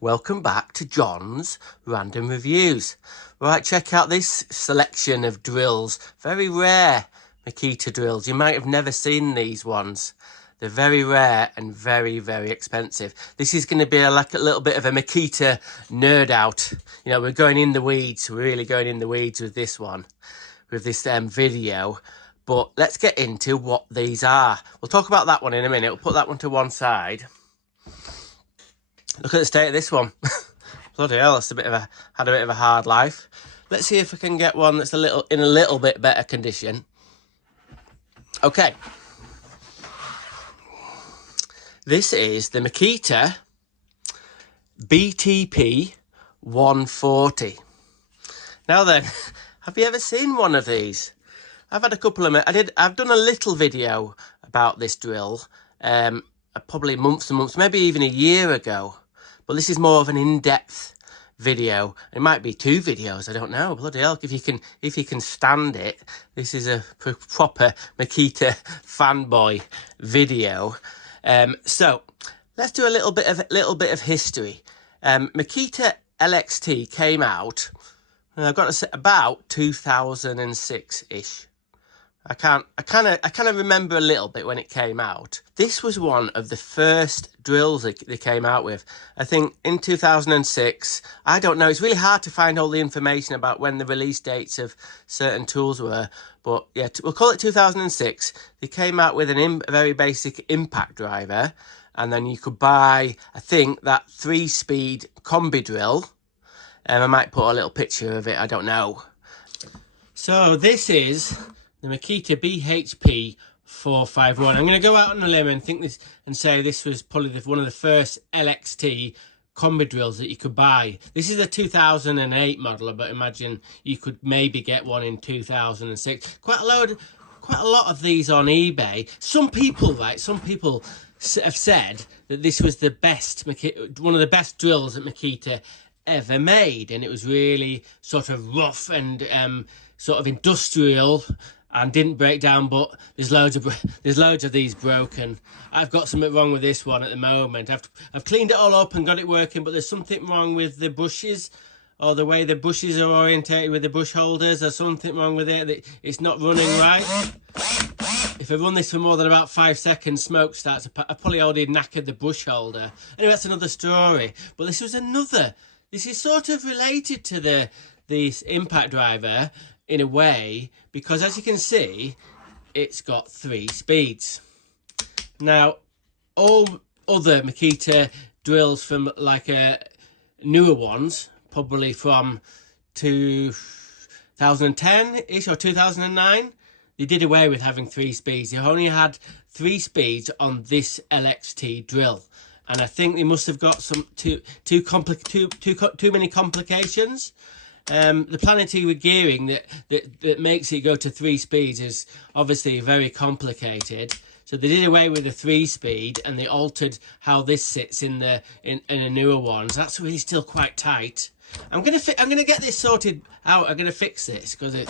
Welcome back to John's Random Reviews. Right, check out this selection of drills. Very rare Makita drills. You might have never seen these ones. They're very rare and very, very expensive. This is going to be like a little bit of a Makita nerd out. You know, we're going in the weeds. We're really going in the weeds with this one, with this video. But let's get into what these are. We'll talk about that one in a minute. We'll put that one to one side. Look at the state of this one. Bloody hell, it's had a bit of a hard life. Let's see if I can get one that's in a little bit better condition. Okay. This is the Makita BTP 140. Now then, have you ever seen one of these? I've had a couple of I've done a little video about this drill, probably months and months, maybe even a year ago. But this is more of an in-depth video. It might be two videos, I don't know. Bloody hell, if you can stand it. This is a proper Makita fanboy video. So let's do a little bit of history. Makita LXT came out, I've got to say, about 2006-ish. I kind of remember a little bit when it came out. This was one of the first drills they came out with. I think in 2006. I don't know. It's really hard to find all the information about when the release dates of certain tools were. But yeah, we'll call it 2006. They came out with a very basic impact driver. And then you could buy, I think, that 3-speed combi drill. I might put a little picture of it. I don't know. So this is the Makita BHP 451. I'm going to go out on a limb and say this was probably one of the first LXT combi drills that you could buy. This is a 2008 model, but imagine you could maybe get one in 2006. Quite a lot of these on eBay. Some people have said that this was the best one of the best drills that Makita ever made, and it was really sort of rough and sort of industrial and didn't break down, but there's loads of these broken. I've got something wrong with this one at the moment. I've cleaned it all up and got it working, but there's something wrong with the bushes, or the way the bushes are orientated with the bush holders. There's something wrong with it. It's not running right. If I run this for more than about 5 seconds, smoke starts. I probably already knackered the bush holder. Anyway, that's another story. But this is sort of related to this impact driver in a way, because as you can see, it's got 3 speeds. Now, all other Makita drills from like newer ones, probably from 2010-ish or 2009, they did away with having 3 speeds. They only had 3 speeds on this LXT drill. And I think they must have got some too many complications. The planetary gearing that makes it go to 3 speeds is obviously very complicated. So they did away with the 3-speed and they altered how this sits in the newer ones. That's really still quite tight. I'm gonna get this sorted out. I'm gonna fix this because it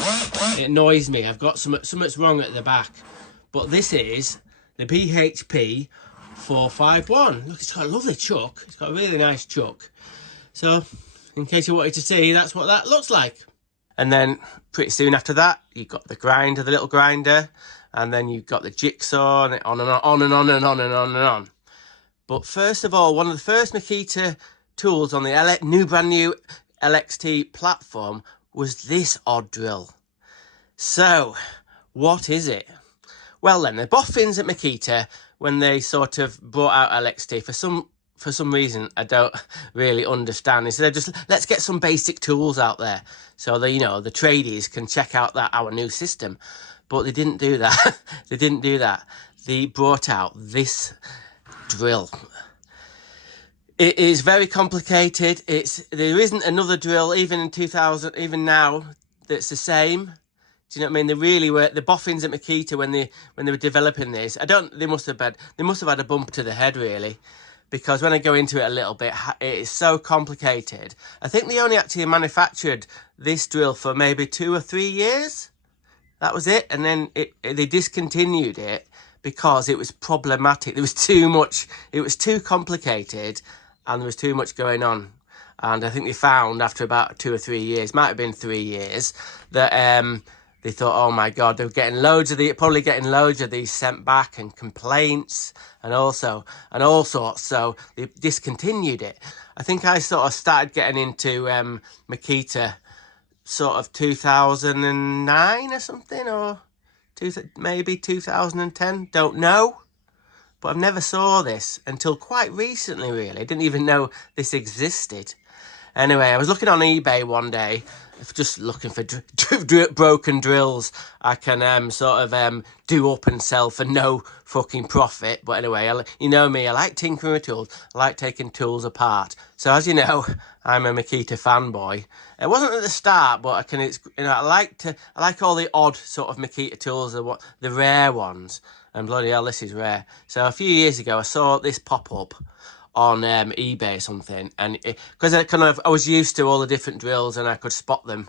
annoys me. I've got something's wrong at the back. But this is the BHP 451. Look, it's got a lovely chuck. It's got a really nice chuck. So, in case you wanted to see, that's what that looks like. And then pretty soon after that, you've got the grinder, the little grinder, and then you've got the jigsaw, and on and on and on and on and on and on. But first of all, one of the first Makita tools on the brand new LXT platform was this odd drill. So, what is it? Well then, the boffins at Makita, when they sort of brought out LXT, for some reason I don't really understand. Instead of just, let's get some basic tools out there so the tradies can check out our new system. But they didn't do that. They didn't do that. They brought out this drill. It is very complicated. There isn't another drill even now that's the same. Do you know what I mean? They really were, the boffins at Makita when they were developing this. They must have had a bump to the head really. Because when I go into it a little bit, it is so complicated. I think they only actually manufactured this drill for maybe 2 or 3 years. That was it. And then they discontinued it because it was problematic. There was too much. It was too complicated. and there was too much going on. And I think they found after about 2 or 3 years, might have been 3 years, that they thought, oh my God, they were getting probably getting loads of these sent back, and complaints and all sorts. So they discontinued it. I think I sort of started getting into Makita sort of 2009 or something, or maybe 2010, don't know. But I've never saw this until quite recently, really. I didn't even know this existed. Anyway, I was looking on eBay one day, just looking for broken drills I can sort of do up and sell for no fucking profit. But anyway, you know me, I like tinkering with tools. I like taking tools apart. So as you know, I'm a Makita fanboy. It wasn't at the start, but I like all the odd sort of Makita tools, the rare ones. And bloody hell, this is rare. So a few years ago, I saw this pop up on eBay or something, and because I was used to all the different drills and I could spot them,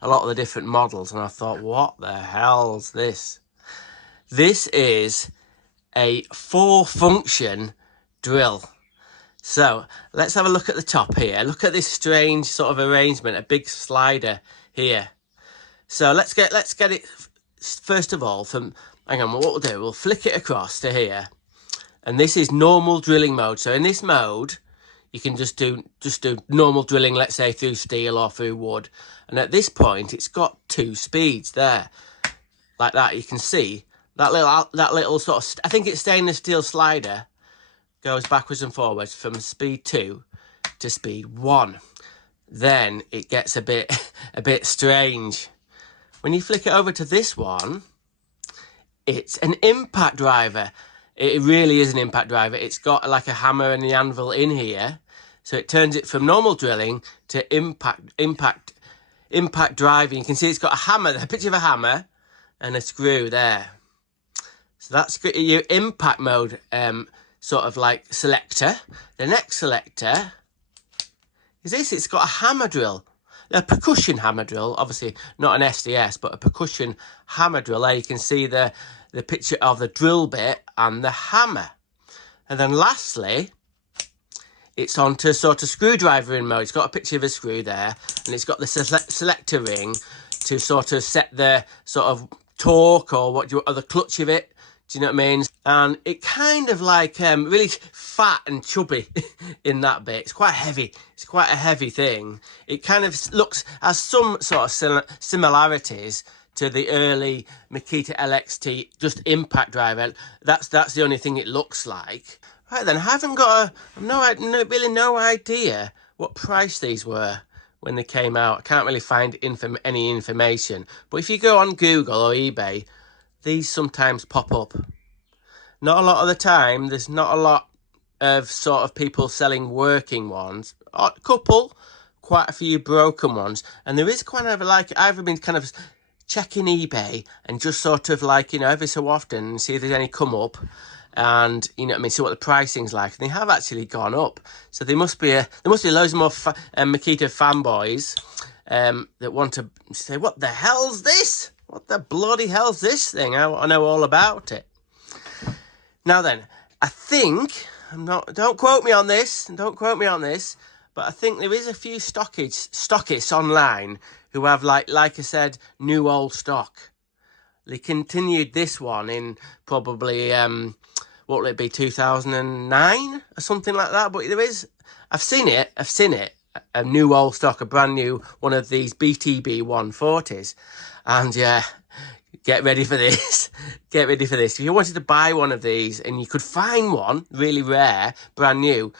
a lot of the different models, and I thought, what the hell's this? This is a 4-function drill. So let's have a look at the top here. Look at this strange sort of arrangement, a big slider here. So let's get it first of all from. Hang on, what we'll do, we'll flick it across to here. And this is normal drilling mode. So in this mode, you can just do normal drilling, let's say through steel or through wood. And at this point, it's got 2 speeds there, like that. You can see that little sort of, I think it's stainless steel slider, goes backwards and forwards from speed 2 to speed 1. Then it gets a bit strange. When you flick it over to this one, it's an impact driver. It really is an impact driver. It's got like a hammer and the anvil in here. So it turns it from normal drilling to impact driving. You can see it's got a hammer, a picture of a hammer and a screw there. So that's your impact mode sort of like selector. The next selector is this. It's got a hammer drill. A percussion hammer drill, obviously not an SDS, but a percussion hammer drill. There you can see the picture of the drill bit and the hammer. And then lastly, it's on to sort of screwdriver in mode. It's got a picture of a screw there, and it's got the selector ring to sort of set the sort of torque or the clutch of it. Do you know what I mean? And it kind of like really fat and chubby in that bit. It's quite heavy. It's quite a heavy thing. It kind of has some sort of similarities to the early Makita LXT, just impact driver. That's the only thing it looks like. Right then, I haven't got really no idea what price these were when they came out. I can't really find any information. But if you go on Google or eBay, these sometimes pop up. Not a lot of the time. There's not a lot of sort of people selling working ones. A couple, quite a few broken ones. And there is kind of like, I've been kind of checking eBay and just sort of like, every so often see if there's any come up. And, see what the pricing's like. And they have actually gone up. So there must be loads more Makita fanboys that want to say, what the hell's this? What the bloody hell's this thing? I want to know all about it. Now then, I think, don't quote me on this, but I think there is a few stockists online who have, like I said, new old stock. They continued this one in probably, what will it be, 2009 or something like that. But I've seen it, a new old stock, a brand new one of these BTB 140s. And yeah, get ready for this. Get ready for this. If you wanted to buy one of these and you could find one, really rare, brand new,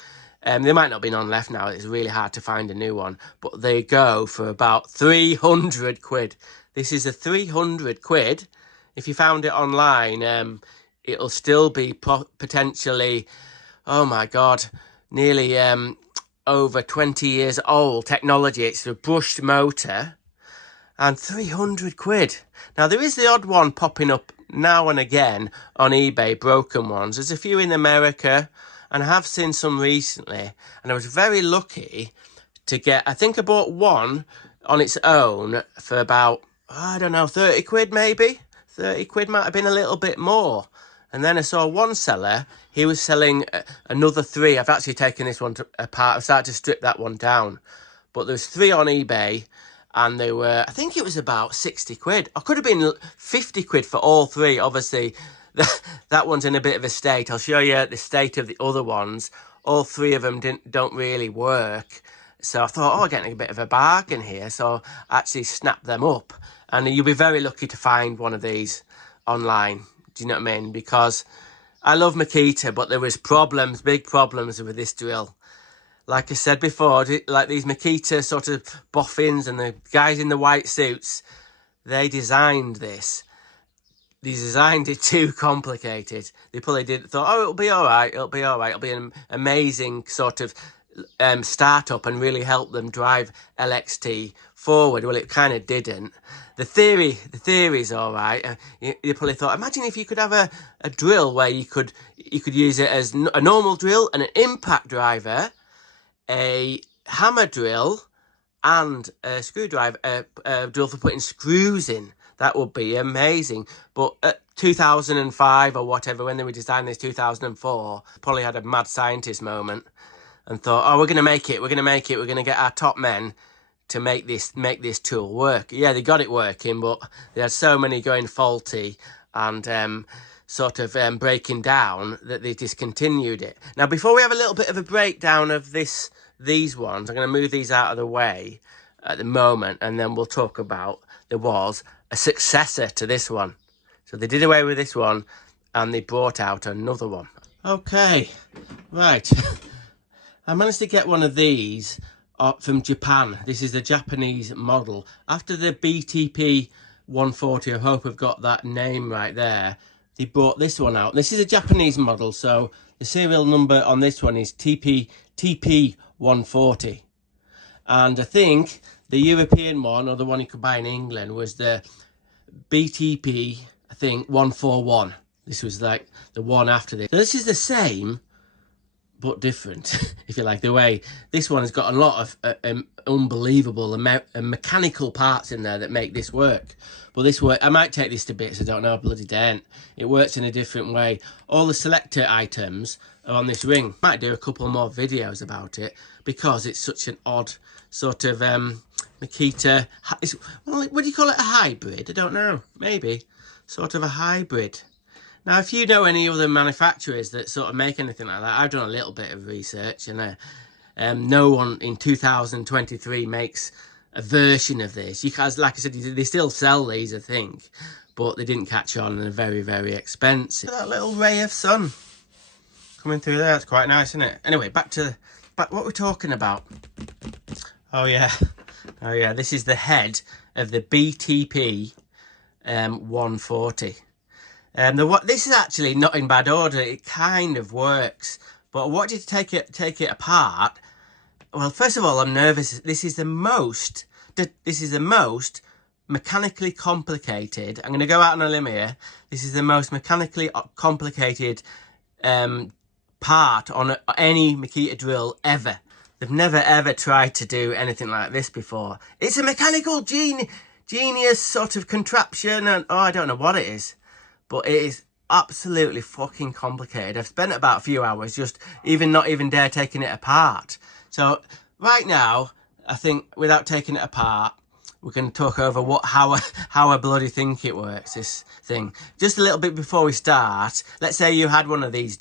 they might not have been on left now. It's really hard to find a new one. But they go for about 300 quid. This is a 300 quid. If you found it online, it'll still be potentially, oh my God, nearly over 20 years old technology. It's a brushed motor. And 300 quid. Now, there is the odd one popping up now and again on eBay, broken ones. There's a few in America, and I have seen some recently. And I was very lucky to get, I think I bought one on its own for about, I don't know, 30 quid maybe? 30 quid might have been a little bit more. And then I saw one seller, he was selling another 3. I've actually taken this one apart. I've started to strip that one down. But there's 3 on eBay, and they were, I think it was about 60 quid. I could have been 50 quid for all 3. Obviously, that one's in a bit of a state. I'll show you the state of the other ones. All 3 of them don't really work. So I thought, oh, I'm getting a bit of a bargain here. So I actually snapped them up. And you'll be very lucky to find one of these online. Do you know what I mean? Because I love Makita, but there was problems, big problems with this drill. Like I said before, like these Makita sort of boffins and the guys in the white suits, they designed this. They designed it too complicated. They probably thought, oh, it'll be all right, it'll be all right. It'll be an amazing sort of startup and really help them drive LXT forward. Well, it kind of didn't. The theory's all right. You probably thought, imagine if you could have a drill where you could use it as a normal drill and an impact driver, a hammer drill, and a screwdriver, a drill for putting screws in. That would be amazing. But at 2005 or whatever, when they were designing this, 2004, probably had a mad scientist moment and thought, oh, we're going to make it. We're going to make it. We're going to get our top men to make this tool work. Yeah, they got it working, but they had so many going faulty and sort of breaking down that they discontinued it. Now, before we have a little bit of a breakdown of these ones, I'm going to move these out of the way at the moment, and then we'll talk about there was a successor to this one. So they did away with this one, and they brought out another one. Okay, right. I managed to get one of these from Japan. This is the Japanese model. After the BTP 140, I hope I've got that name right there, they brought this one out. This is a Japanese model, so the serial number on this one is TP 140. And I think the European one, or the one you could buy in England, was the BTP, I think, 141. This was like the one after this. So this is the same, but different, if you like. The way this one has got a lot of unbelievable mechanical parts in there that make this work. But this work, I might take this to bits, I don't know, bloody daren't. It works in a different way. All the selector items are on this ring. Might do a couple more videos about it because it's such an odd sort of Makita. Well, what do you call it? A hybrid? I don't know. Maybe sort of a hybrid. Now, if you know any other manufacturers that sort of make anything like that, I've done a little bit of research, and no one in 2023 makes a version of this. Because, like I said, they still sell these, I think, but they didn't catch on and are very, very expensive. Look at that little ray of sun coming through there. It's quite nice, isn't it? Anyway, back what we're talking about. Oh yeah, this is the head of the BTP 140. This is actually not in bad order. It kind of works, but I wanted to take it apart. Well, first of all, I'm nervous. This is the most mechanically complicated. I'm going to go out on a limb here. This is the most mechanically complicated part on any Makita drill ever. They've never ever tried to do anything like this before. It's a mechanical genius sort of contraption, and oh, I don't know what it is. But it is absolutely fucking complicated. I've spent about a few hours just not even dare taking it apart. So right now, I think without taking it apart, we can talk over how I bloody think it works, this thing. Just a little bit before we start, let's say you had one of these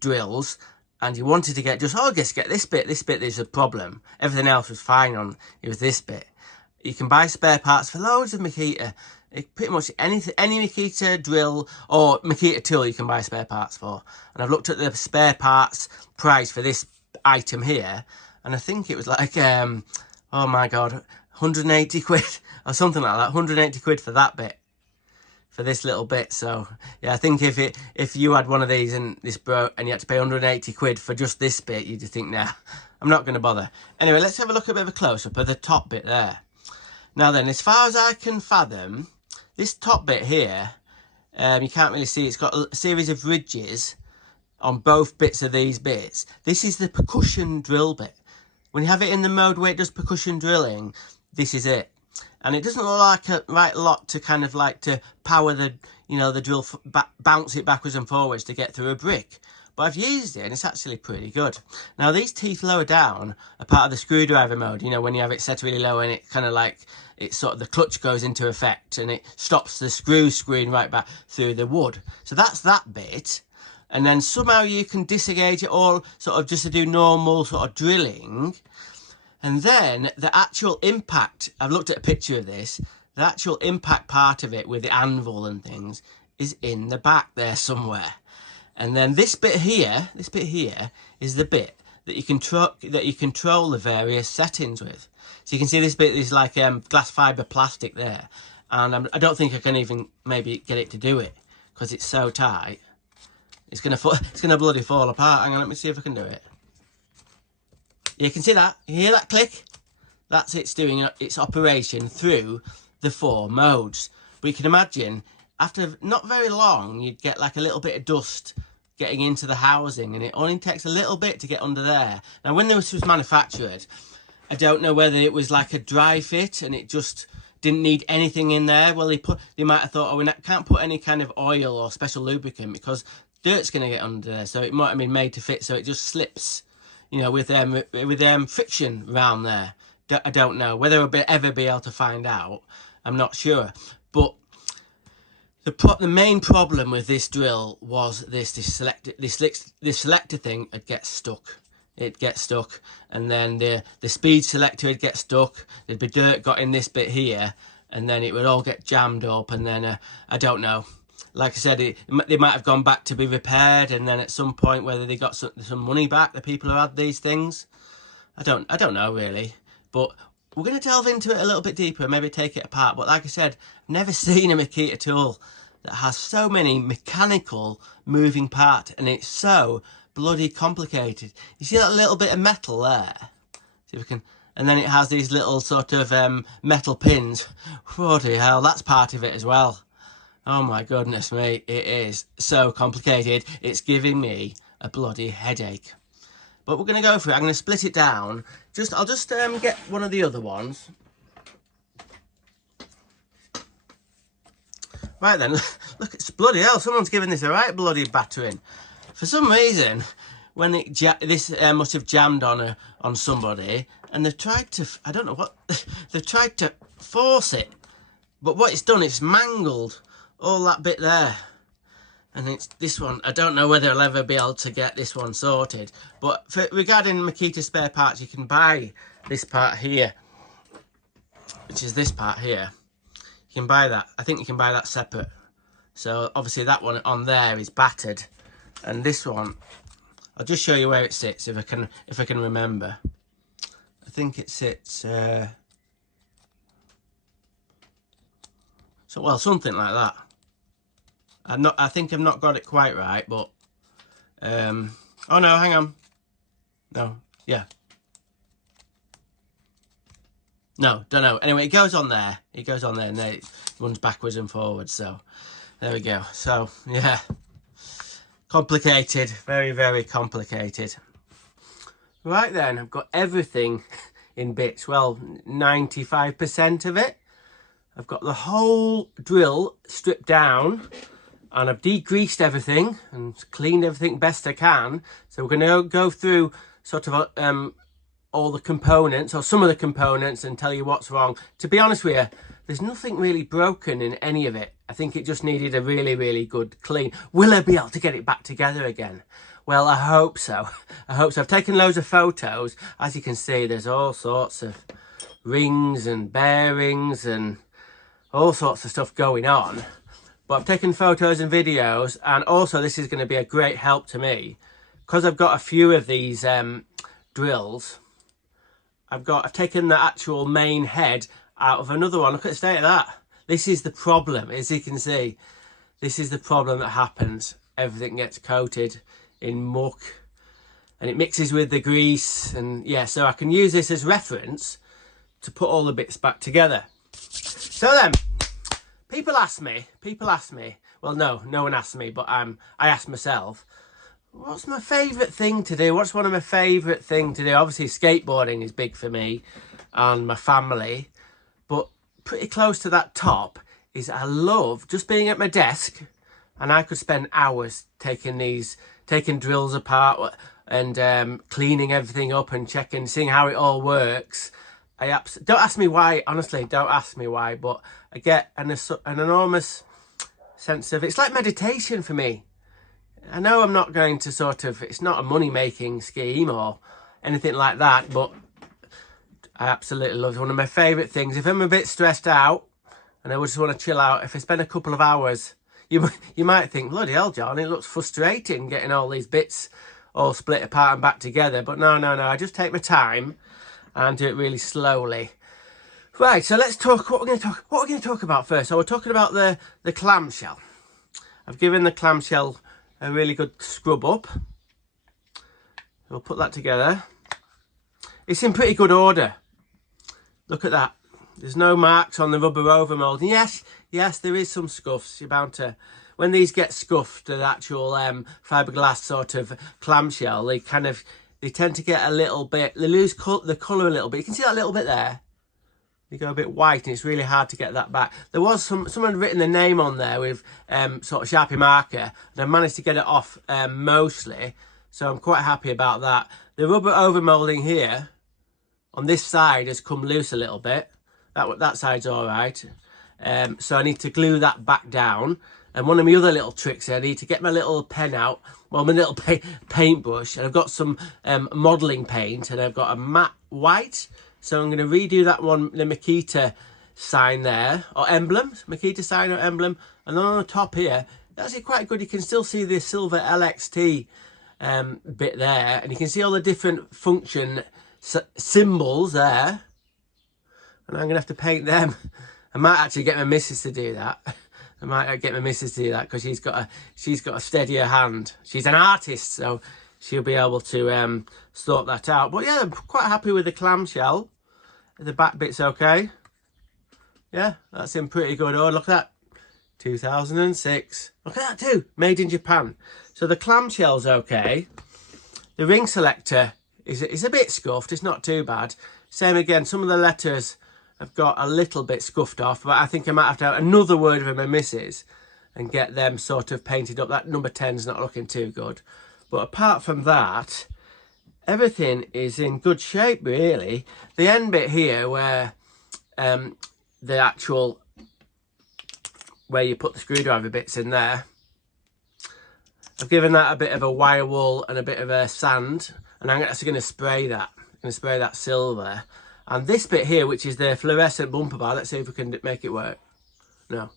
drills and you wanted to get just get this bit is a problem. Everything else was fine it was this bit. You can buy spare parts for loads of Makita. Pretty much any Makita drill or Makita tool you can buy spare parts for. And I've looked at the spare parts price for this item here, and I think it was like, oh my God, 180 quid or something like that. 180 quid for that bit, for this little bit. So yeah, I think if you had one of these and this broke and you had to pay 180 quid for just this bit, you'd just think, nah, I'm not going to bother. Anyway, let's have a look at a bit of a close-up of the top bit there. Now then, as far as I can fathom, this top bit here, you can't really see. It's got a series of ridges on both bits of these bits. This is the percussion drill bit. When you have it in the mode where it does percussion drilling, this is it. And it doesn't look like a right lot to kind of like to power the, you know, the drill, bounce it backwards and forwards to get through a brick. But I've used it and it's actually pretty good. Now these teeth lower down are part of the screwdriver mode, you know, when you have it set really low and it kind of like, it's sort of the clutch goes into effect and it stops the screw screwing right back through the wood. So that's that bit. And then somehow you can disengage it all sort of just to do normal sort of drilling. And then the actual impact, I've looked at a picture of this, the actual impact part of it with the anvil and things is in the back there somewhere. And then this bit here is the bit that you control the various settings with. So you can see this bit is like glass fibre plastic there. And I don't think I can even maybe get it to do it because it's so tight. It's gonna bloody fall apart. Hang on, let me see if I can do it. You can see that. You hear that click? That's it's doing its operation through the 4 modes. But you can imagine, after not very long, you'd get like a little bit of dust getting into the housing, and it only takes a little bit to get under there. Now, when this was manufactured, I don't know whether it was like a dry fit and it just didn't need anything in there. Well, they might have thought, oh, we can't put any kind of oil or special lubricant because dirt's going to get under there. So it might have been made to fit, so it just slips, you know, with friction around there. I don't know whether I'll ever be able to find out. I'm not sure. But the main problem with this drill was this selector thing. It gets stuck. It gets stuck, and then the speed selector would get stuck. There'd be dirt got in this bit here, and then it would all get jammed up. And then I don't know. Like I said, they might have gone back to be repaired, and then at some point whether they got some money back, the people who had these things. I don't know really, but we're going to delve into it a little bit deeper, maybe take it apart. But like I said, I've never seen a Makita tool that has so many mechanical moving parts, and it's so bloody complicated. You see that little bit of metal there? See if we can, and then it has these little sort of metal pins. Bloody hell, that's part of it as well. Oh my goodness me, it is so complicated. It's giving me a bloody headache. But we're going to go for it. I'm going to split it down. I'll just get one of the other ones. Right then, look, it's bloody hell. Someone's giving this a right bloody battering. For some reason, when this must have jammed on somebody, and they've tried to, I don't know what, they've tried to force it. But what it's done, it's mangled all that bit there. And it's this one. I don't know whether I'll ever be able to get this one sorted. But regarding Makita spare parts, you can buy this part here, which is this part here. You can buy that. I think you can buy that separate. So obviously that one on there is battered, and this one, I'll just show you where it sits if I can remember. I think it sits. So well, something like that. I think I've not got it quite right, but oh no, hang on. No, yeah. No, don't know. Anyway, it goes on there. It goes on there, and then it runs backwards and forwards. So there we go. So yeah, complicated, very, very complicated. Right then, I've got everything in bits. Well, 95% of it. I've got the whole drill stripped down. And I've degreased everything and cleaned everything best I can. So we're going to go through sort of all the components, or some of the components, and tell you what's wrong. To be honest with you, there's nothing really broken in any of it. I think it just needed a really, really good clean. Will I be able to get it back together again? Well, I hope so. I hope so. I've taken loads of photos. As you can see, there's all sorts of rings and bearings and all sorts of stuff going on. But I've taken photos and videos, and also this is going to be a great help to me because I've got a few of these drills. I've taken the actual main head out of another one. Look at the state of that. This is the problem, as you can see. This is the problem that happens. Everything gets coated in muck and it mixes with the grease, and yeah, so I can use this as reference to put all the bits back together. So then, people ask me, well, no one asked me, but I asked myself, what's my favourite thing to do? What's one of my favourite things to do? Obviously, skateboarding is big for me and my family, but pretty close to that top is I love just being at my desk, and I could spend hours taking drills apart and cleaning everything up and checking, seeing how it all works. Don't ask me why, honestly, don't ask me why, but I get an enormous sense of, it's like meditation for me. I know I'm not going to it's not a money-making scheme or anything like that, but I absolutely love it. One of my favourite things. If I'm a bit stressed out and I just want to chill out, if I spend a couple of hours, you might think, bloody hell, John, it looks frustrating getting all these bits all split apart and back together. But no, I just take my time and do it really slowly. Right, so let's talk. What we're going to talk about first. So we're talking about the clamshell. I've given the clamshell a really good scrub up. We'll put that together. It's in pretty good order. Look at that. There's no marks on the rubber overmolding. Yes, there is some scuffs. You're bound to, when these get scuffed, the actual fiberglass sort of clamshell, they tend to get a little bit, they lose the colour a little bit. You can see that little bit there. They go a bit white, and it's really hard to get that back. There was someone written the name on there with sort of Sharpie marker, and I managed to get it off mostly, so I'm quite happy about that. The rubber overmolding here on this side has come loose a little bit. That side's all right. So I need to glue that back down. And one of my other little tricks here, I need to get my little pen out, well, my little paintbrush, and I've got some modelling paint, and I've got a matte white. So I'm going to redo that one, the Makita sign there, or emblem, Makita sign or emblem. And then on the top here, that's actually quite good. You can still see the silver LXT bit there, and you can see all the different function symbols there. And I'm going to have to paint them. I might actually get my missus to do that. I might get my missus to do that, because she's got a steadier hand. She's an artist, so she'll be able to sort that out. But yeah, I'm quite happy with the clamshell. The back bit's okay. Yeah, that's in pretty good order. Look at that. 2006. Look at that too. Made in Japan. So the clamshell's okay. The ring selector is a bit scuffed. It's not too bad. Same again, some of the letters have got a little bit scuffed off, but I think I might have to have another word with my missus and get them sort of painted up. That number 10's not looking too good. But apart from that, everything is in good shape, really. The end bit here, where the actual, where you put the screwdriver bits in there, I've given that a bit of a wire wool and a bit of a sand, and I'm actually going to spray that. I'm going to spray that silver. And this bit here, which is the fluorescent bumper bar, let's see if we can make it work. No.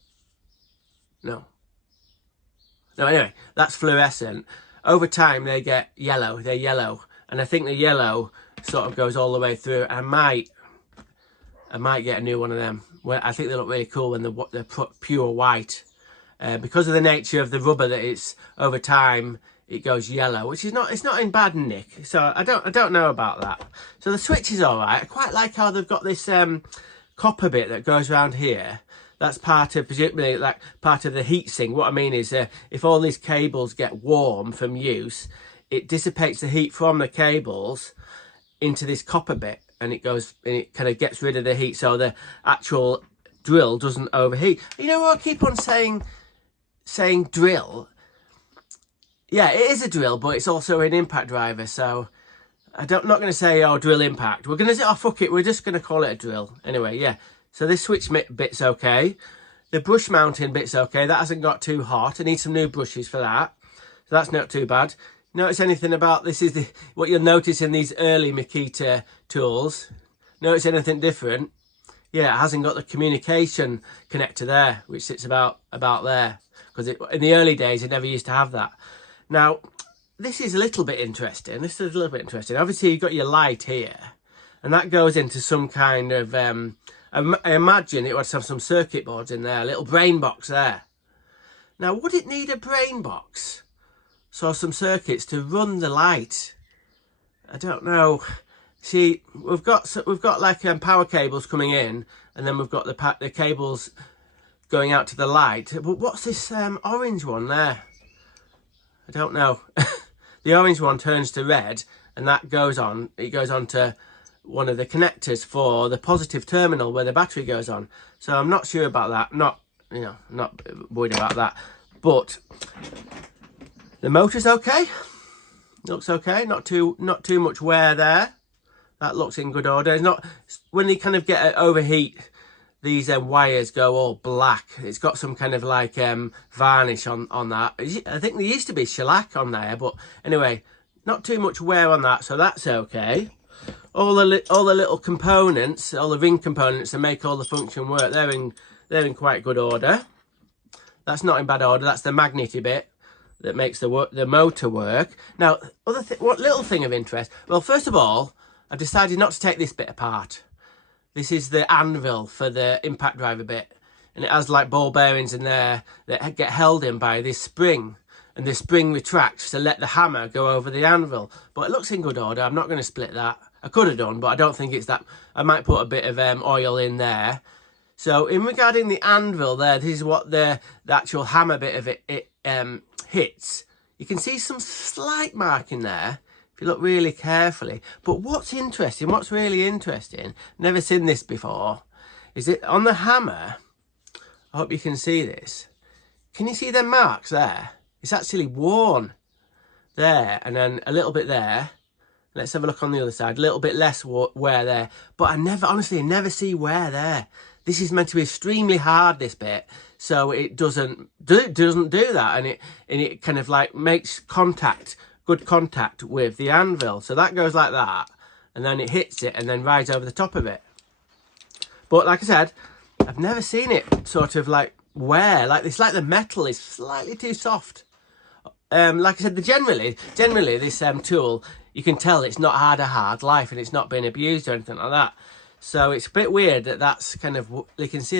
Anyway, that's fluorescent. Over time, they get yellow. They're yellow. And I think the yellow sort of goes all the way through. I might get a new one of them. Well, I think they look really cool when they're pure white. Because of the nature of the rubber, that it's over time it goes yellow, which is it's not in bad nick. So I don't know about that. So the switch is all right. I quite like how they've got this copper bit that goes around here. That's part of, presumably, like part of the heat sink. What I mean is, if all these cables get warm from use, it dissipates the heat from the cables into this copper bit, and it kind of gets rid of the heat, so the actual drill doesn't overheat. You know what I keep on saying drill? Yeah, it is a drill, but it's also an impact driver. So I'm not going to say, oh, drill impact. We're going to say, oh, fuck it, we're just going to call it a drill. Anyway, yeah. So this switch bit's okay. The brush mounting bit's okay. That hasn't got too hot. I need some new brushes for that. So that's not too bad. Notice anything about, this is what you'll notice in these early Makita tools. Notice anything different? Yeah, it hasn't got the communication connector there, which sits about there. Because in the early days, it never used to have that. Now, this is a little bit interesting. Obviously, you've got your light here. And that goes into some kind of, I imagine it would have some circuit boards in there, a little brain box there. Now, would it need a brain box? So some circuits to run the light? I don't know. See, we've got like power cables coming in, and then we've got the cables going out to the light. But what's this orange one there? I don't know. The orange one turns to red, and that goes on. It goes on to one of the connectors for the positive terminal where the battery goes on. So I'm not sure about that. Not worried about that. But the motor's okay. Looks okay. Not too much wear there. That looks in good order. It's not, when you kind of get overheat, these wires go all black. It's got some kind of like varnish on that. I think there used to be shellac on there, but anyway, not too much wear on that, so that's okay. All the little components, all the ring components that make all the function work, they're in quite good order. That's not in bad order. That's the magnety bit that makes the motor work. Now, what little thing of interest? Well, first of all, I've decided not to take this bit apart. This is the anvil for the impact driver bit, and it has like ball bearings in there that get held in by this spring, and this spring retracts to let the hammer go over the anvil. But it looks in good order. I'm not going to split that. I could have done, but I don't think it's that. I might put a bit of oil in there. So in regarding the anvil there, this is what the actual hammer bit of it hits. You can see some slight marking there if you look really carefully. But what's interesting, what's really interesting, never seen this before, is that on the hammer, I hope you can see this. Can you see them marks there? It's actually worn there, and then a little bit there. Let's have a look on the other side. A little bit less wear there. But honestly, I never see wear there. This is meant to be extremely hard, this bit, so it doesn't do that, and it kind of like makes good contact with the anvil. So that goes like that, and then it hits it and then rides over the top of it. But like I said, I've never seen it sort of like wear like this. Like the metal is slightly too soft. Like I said, generally this tool, you can tell it's not had a hard life and it's not been abused or anything like that. So it's a bit weird that that's kind of, you can see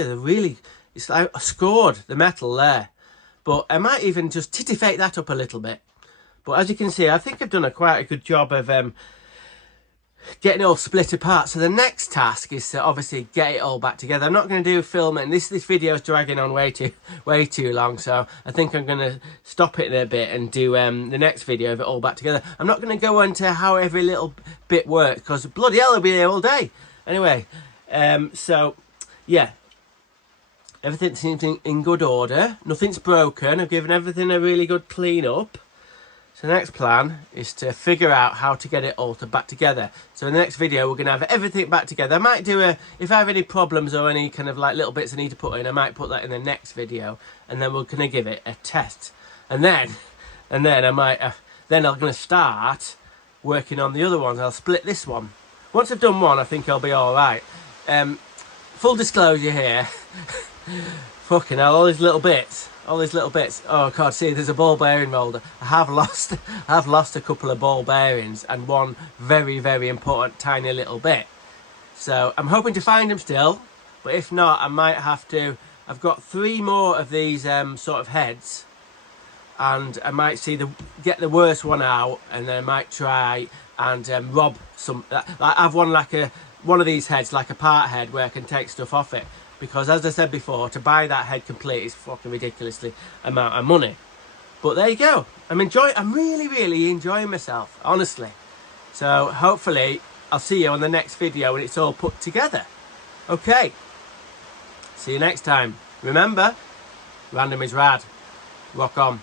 it's like scored the metal there. But I might even just titifate that up a little bit. But as you can see, I think I've done quite a good job of getting it all split apart. So the next task is to obviously get it all back together. I'm not going to do filming. This video is dragging on way too long. So I think I'm going to stop it in a bit and do the next video of it all back together. I'm not going to go into how every little bit works, because bloody hell, I'll be there all day. Anyway, so yeah, everything seems in good order. Nothing's broken. I've given everything a really good clean up. So the next plan is to figure out how to get it all back together. So in the next video, we're going to have everything back together. I might do if I have any problems or any kind of like little bits I need to put in, I might put that in the next video, and then we're going to give it a test. And then I might, then I'm going to start working on the other ones. I'll split this one. Once I've done one, I think I'll be all right. Full disclosure here. Fucking hell, all these little bits. Oh God, see, there's a ball bearing molder. I have lost a couple of ball bearings and one very, very important tiny little bit. So I'm hoping to find them still, but if not, I might have to. I've got 3 more of these sort of heads, and I might get the worst one out, and then I might try and rob some. I've one of these heads, like a part head, where I can take stuff off it. Because as I said before, to buy that head complete is fucking ridiculously amount of money. But there you go. I'm really, really enjoying myself, honestly. So hopefully I'll see you on the next video when it's all put together. Okay. See you next time. Remember, random is rad. Rock on.